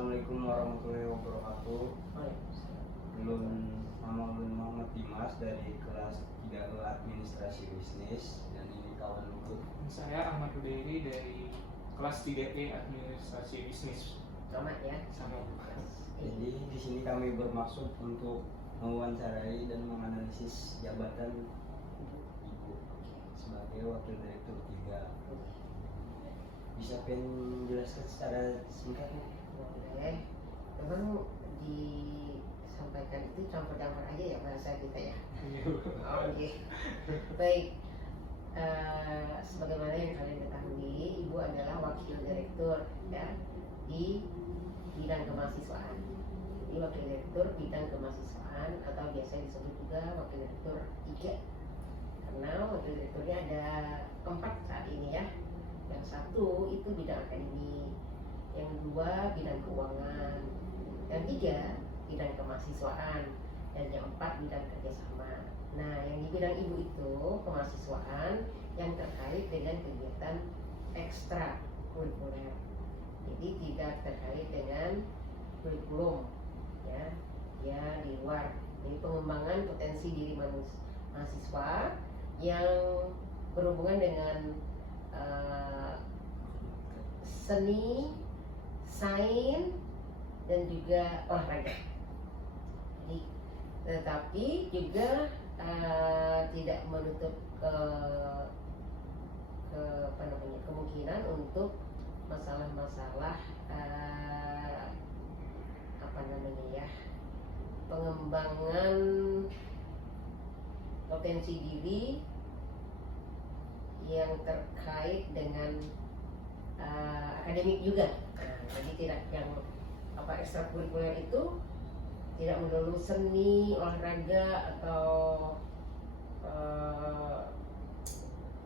Assalamualaikum warahmatullahi wabarakatuh. Belum nama ulun Muhammad Dimas dari kelas 3E Administrasi Bisnis, dan ini kawan ulun. Saya Ahmad Hudairi dari kelas 3E Administrasi Bisnis. Selamat ya. Sama. Jadi di sini kami bermaksud untuk mewawancarai dan menganalisis jabatan Ibu sebagai Wakil Direktur 3. Bisa penjelaskan secara singkat? Boleh. Memang disampaikan itu campur-campur aja ya bahasa kita ya. Oke. Baik. Sebagaimana yang kalian ketahui, Ibu adalah Wakil Direktur ya di bidang kemahasiswaan. Jadi Wakil Direktur bidang kemahasiswaan atau biasa disebut juga Wakil Direktur 3. Karena Wakil Direkturnya ada 4 saat ini ya. Yang satu itu bidang akademik, yang 2 bidang keuangan, yang 3 bidang kemahasiswaan, dan yang 4 bidang kerjasama. Nah, yang di bidang Ibu itu kemahasiswaan yang terkait dengan kegiatan ekstra kurikuler. Jadi tidak terkait dengan kurikulum ya, di luar. Jadi pengembangan potensi diri mahasiswa yang berhubungan dengan seni, sains, dan juga olahraga. Jadi, tetapi juga tidak menutup kemungkinan untuk masalah-masalah pengembangan potensi diri yang terkait dengan akademik juga. Jadi tidak yang ekstrakurikuler itu tidak melulu seni, olahraga atau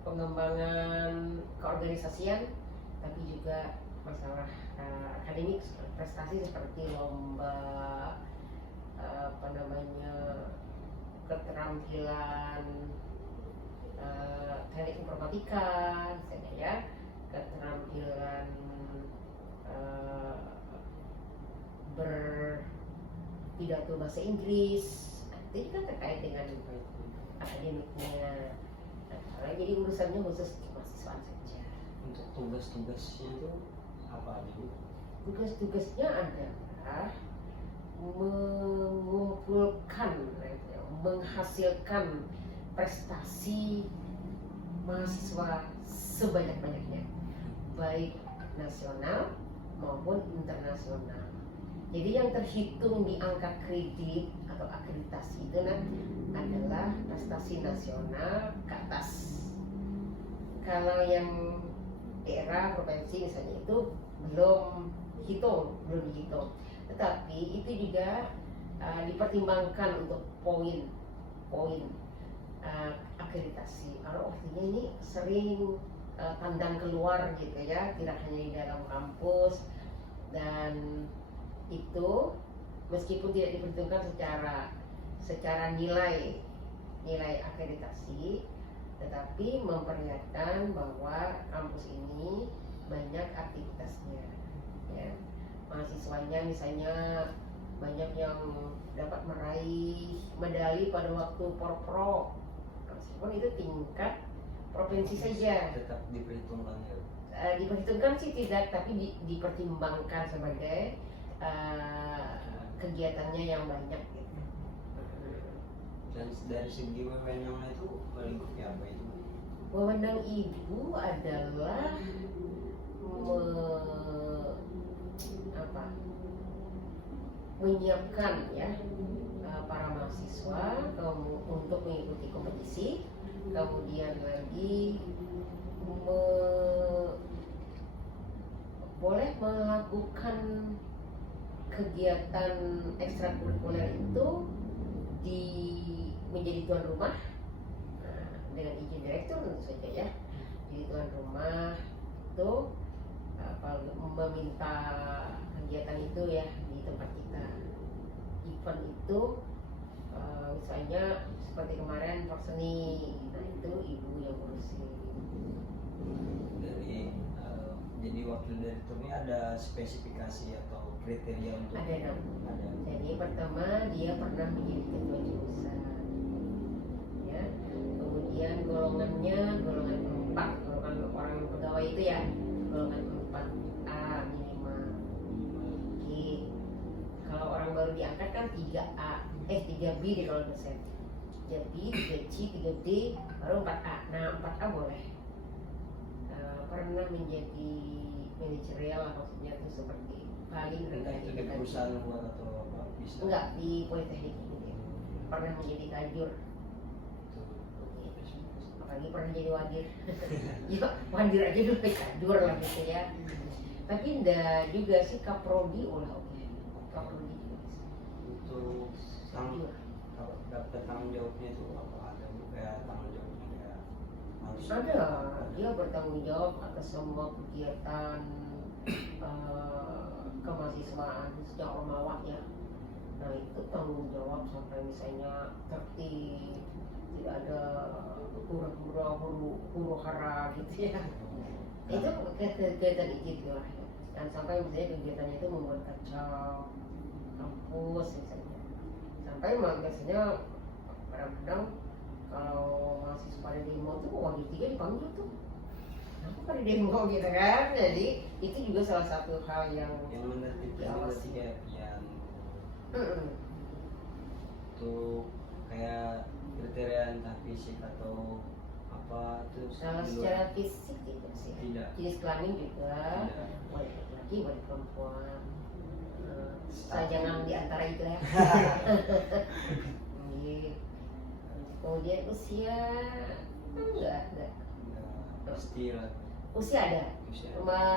pengembangan keorganisasian, tapi juga masalah akademik, prestasi seperti lomba keterampilan teknik informatika misalnya ya, keterampilan berpidato bahasa Inggris, itu kan terkait dengan akademiknya. Jadi urusannya khusus kemahasiswaan saja. Untuk tugas-tugasnya itu apa aja, Bu? Tugas-tugasnya adalah mengumpulkan, menghasilkan prestasi mahasiswa sebanyak-banyaknya, baik nasional maupun internasional. Jadi yang terhitung di angka kredit atau akreditasi itu adalah prestasi nasional ke atas. Kalau yang daerah, provinsi misalnya itu belum dihitung. Tetapi itu juga dipertimbangkan untuk poin akreditasi. Kalau artinya ini sering pandang keluar gitu ya, tidak hanya di dalam kampus, dan itu meskipun tidak diperhitungkan secara nilai akreditasi, tetapi memperlihatkan bahwa kampus ini banyak aktivitasnya ya. Mahasiswanya misalnya banyak yang dapat meraih medali pada waktu Porpro, meskipun itu tingkat provinsi saja. Tetap diperhitungkan ya? Diperhitungkan sih tidak, tapi dipertimbangkan sebagai kegiatannya yang banyak gitu. Dan dari segi wewenangnya itu lingkupnya apa itu? Wewenang Ibu adalah menyiapkan ya para mahasiswa untuk mengikuti kompetisi, kemudian lagi boleh melakukan kegiatan ekstrakurikuler itu menjadi tuan rumah dengan izin direktur tentu saja ya. Jadi tuan rumah itu meminta kegiatan itu ya di tempat kita. Event itu misalnya seperti kemarin Porseni, nah itu Ibu yang ngurusin. Dari jadi wakil direktur ini ada spesifikasi atau kriteria untuk Ada dong. ada. Jadi pertama dia pernah menjadi ketua jurusan, ya. Kemudian golongannya golongan 4, golongan orang pegawai itu ya, golongan 4A minimal. Oke. Kalau orang baru diangkat kan 3B deh kalau dosen. Jadi 3C, 3D, baru 4A. Nah 4A boleh. Pernah menjadi manajerial lah, maksudnya itu seperti paling rendah Itu di perusahaan luar atau apa bisa? enggak di politeknik gitu ya. Pernah menjadi kajur, apalagi pernah jadi wadir. Ya wadir aja dulu kajur lah gitu ya. Tapi enggak juga sih, kaprodi olah oke. Kaprodi juga bisa. Untuk Kajur. kalau dapat tanggung jawabnya itu apa ada kayak tanggung jawabnya kayak harus Ada, dia bertanggung jawab atas semua kegiatan kemahasiswaan sejak ormawa ya. Nah itu tanggung jawab sampai misalnya tertib, tidak ada hura-hura, huru-hara gitu ya. Itu kegiatan itu lah ya. Dan sampai misalnya kegiatannya itu membuat kacau kampus misalnya. Sampai biasanya kadang-kadang kalau mahasiswa pada demo tuh wakil 3 dipanggil tuh. Kenapa pada demo gitu kan? Jadi itu juga salah satu hal yang menertibkan berarti kayak yang Mm-mm. untuk kayak kriteria entah fisik atau apa itu Kalau di luar- secara fisik tidak sih. tidak Jenis kelamin juga, tidak. boleh laki-laki, boleh perempuan. Saya jangan di antara itu ya. Gitu. Kemudian usia enggak. Nggak pasti lah Usia ada. usia.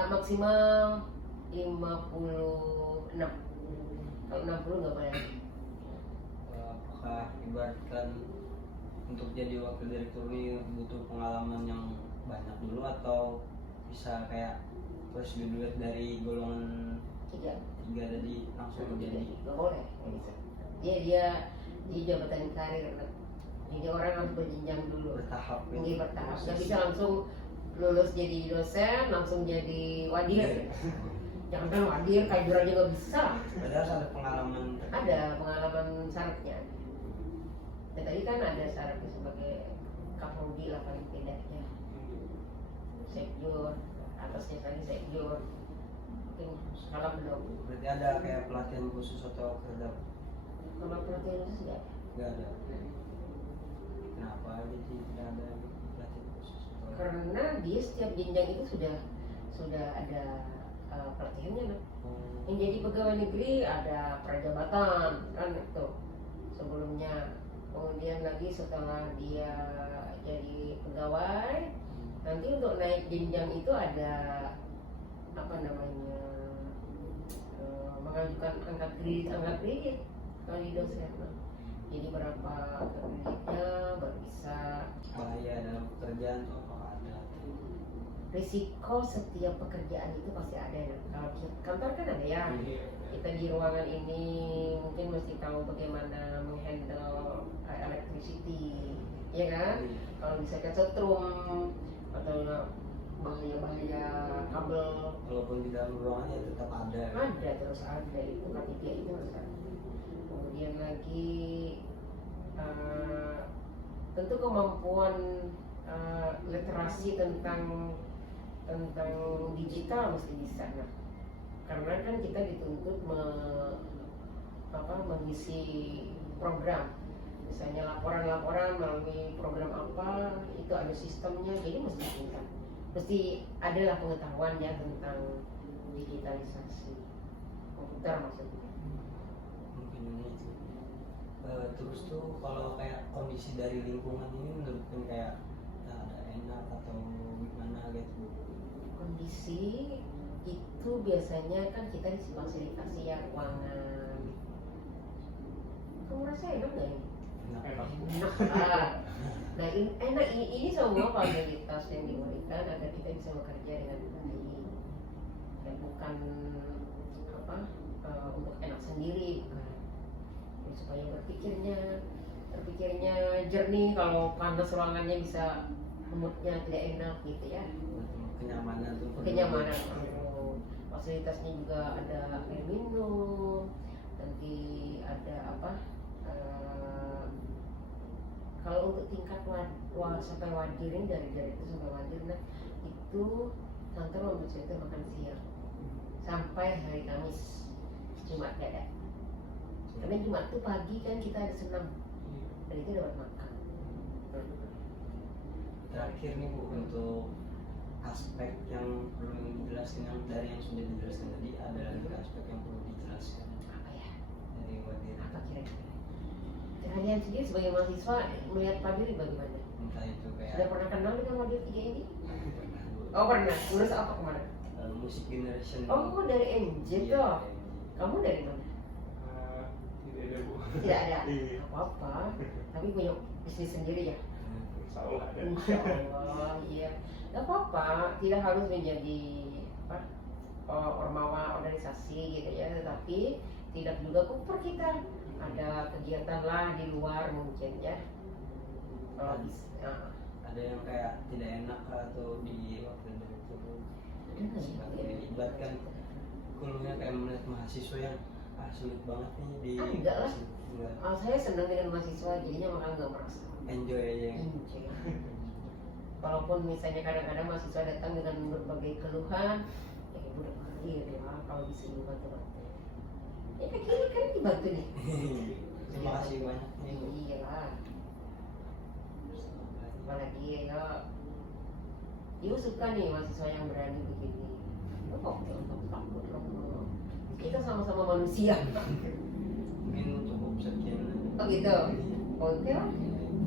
Maksimal 56. Kalau 60 nggak boleh. Apakah ibaratkan untuk jadi wakil direktur ini butuh pengalaman yang banyak dulu atau bisa kayak terus diduet dari golongan 3. 3 tadi langsung jadi Nggak boleh, nggak bisa. Dia di jabatan karir. Jadi orang harus berjenjang dulu. bertahap Tinggi gitu. bertahap. Nggak Proses. bisa langsung lulus jadi dosen, langsung jadi wadir. Jangan kan wadir, kajur aja nggak bisa. Berarti harus ada pengalaman Ada pengalaman syaratnya. Ya, tadi kan ada syaratnya sebagai kaprodi lah paling tidaknya. Sekjur, atasnya tadi sekjur. Mungkin skala belum. berarti ada kayak pelatihan khusus atau terhadap Kalau pelatihan khusus nggak ada. nggak ada. Kenapa jadi tidak ada pelatihan khusus atau Karena dia setiap jenjang itu sudah ada pelatihannya loh. Yang jadi pegawai negeri ada prajabatan kan itu sebelumnya. Kemudian lagi setelah dia jadi pegawai, nanti untuk naik jenjang itu ada apa namanya mengajukan angkat kredit kalau di dosen. Jadi berapa kreditnya baru bisa. bahaya dalam pekerjaan atau apa ada Risiko setiap pekerjaan itu pasti ada ya. Kalau di kantor kan ada ya. Iya. Kita di ruangan ini mungkin mesti tahu bagaimana menghandle electricity, ya kan? Kalau bisa kesetrum atau bahaya-bahaya kabel, walaupun di dalam ruangannya tetap ada ada terus ada itu K3 itu harus ada. Kemudian lagi tentu kemampuan literasi tentang digital mesti bisa. Nah, karena kan kita dituntut mengisi program, misalnya laporan-laporan melalui program apa itu ada sistemnya, jadi mesti pintar, mesti adalah pengetahuan ya tentang digitalisasi komputer maksudnya. mungkin ini itu. Terus tuh kalau kayak kondisi dari lingkungan ini menurut kan kayak ada enak atau gimana gitu. Kondisi itu biasanya kan kita difasilitasi ya ruangan. Kamu rasa enak nggak ini? Enak. Enak lah. Nah enak ini semua fasilitas yang diberikan agar kita bisa bekerja dengan baik. Dan bukan untuk enak sendiri, bukan. Ya, supaya terpikirnya jernih. Kalau panas ruangannya bisa moodnya tidak enak gitu ya. Kenyamanan tuh perlu. Kenyamanan fasilitasnya juga ada air minum, nanti ada apa, kalau untuk tingkat sampai wadir ini dari itu sampai wadir, nah itu kantor memfasilitasi makan siang sampai hari Kamis, Jumat tidak ada. Karena Jumat tuh pagi kan kita ada senam dan itu dapat makan. Terakhir nih Bu, untuk aspek yang perlu dijelaskan yang dari yang sudah dijelaskan tadi, ada lagi aspek yang perlu dijelaskan Apa ya? dari wadir. Apa kira-kira? Kalian sendiri sebagai mahasiswa melihat Pak Diri bagaimana? Entah itu Sudah kayak pernah kenal dengan Wadir 3 ini? pernah Oh pernah. Lulus apa kemarin? musik generation. Oh dari NJ Iya, toh. Kamu dari mana? Tidak ada Bu. Tidak ada. Iya. Apa-apa. Tapi punya bisnis sendiri ya. Insya Allah ada. Insya Allah. Iya. Gak apa-apa. Tidak harus menjadi apa? Ormawa organisasi gitu ya. Tetapi tidak juga kuper kita. Ada kegiatan lah di luar mungkin ya. Kalau bisa. Ada yang kayak tidak enak atau di waktu itu dilibatkan keluhnya kayak melihat mahasiswa yang sulit banget nih di Enggak lah. Enggak. Saya senang dengan mahasiswa, jadinya malah nggak merasa Enjoy aja. enjoy. Walaupun misalnya kadang-kadang mahasiswa datang dengan berbagai keluhan, ya ibu udah mahir ya kalau bisa dibantu-bantu. Ya kayak gini kan dibantu nih. Terima kasih banyak nih Bu. Iya lah. Apalagi ya, ibu suka nih mahasiswa yang berani begini. Oh, takut loh. Kita sama-sama manusia. Mungkin cukup sekian. Oh gitu. Oke lah.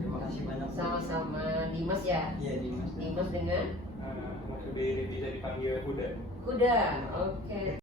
Terima kasih banyak. Sama-sama Dimas ya. Iya Dimas. Dimas dengan Mas Beri bisa dipanggil Huda. kuda. Oke.